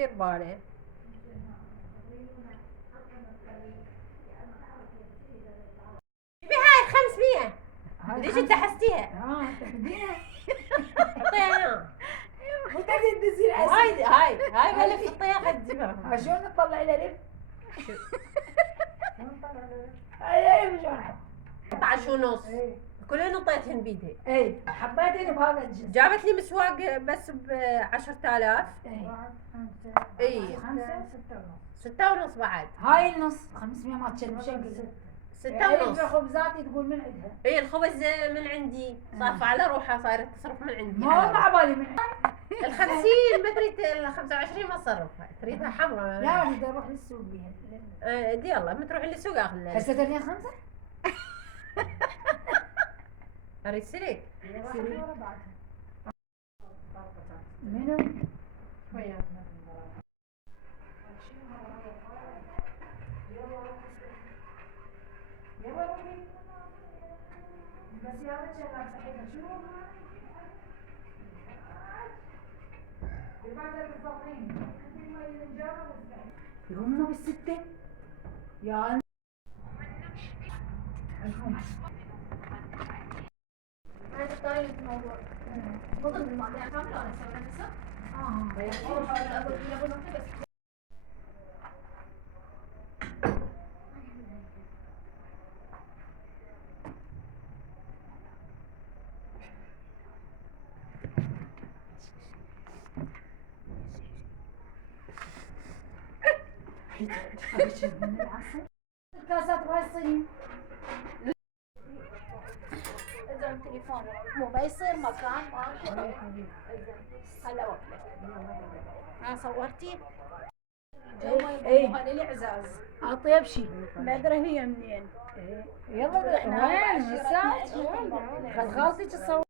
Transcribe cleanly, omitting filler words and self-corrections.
دير بالي. هاي 500. ليش انت حستيها؟ تحديها. حطيها هنا. مو تقدر تدزي هاي بلف حطيها خد تجيبها. شلون نطلع الى لف؟ هاي شلون؟ 11 ونص. كلهن نطيتهن بيدها. اي حبيتين بهذا الجنس. جابت لي مسواق بس ب 10,000. اي 6 ونص بعد. هاي النص 500 ما تشد بشكل. 6 ونص. خبزاتي تقول من عندها. اي الخبز من عندي صارفة على روحها، صايرة تصرف من عندي. ما هو على بالي من ال50 ما تريد، ال25 ما تصرفها، تريدها حمراء. لا اريد اروح للسوق بيها. دي يلا ما تروحي للسوق اخذ. هسه تريد 5؟ اريد سلك. منو؟ بس يا رجال صحيح شو؟ هم بالستة يا هذا طريقة الموضوع. بطل المواضيع كاملة ولا سوينا نفسه؟ يبون بس. الكاسات هاي الصينية. إذا التليفون مو بيصير مكان ما هلا وقفت. صورتي؟ اي هذه العزاز. اطيب شيء. بدرة هي منين؟ يلا وين مساج؟ خل خالتك تصور.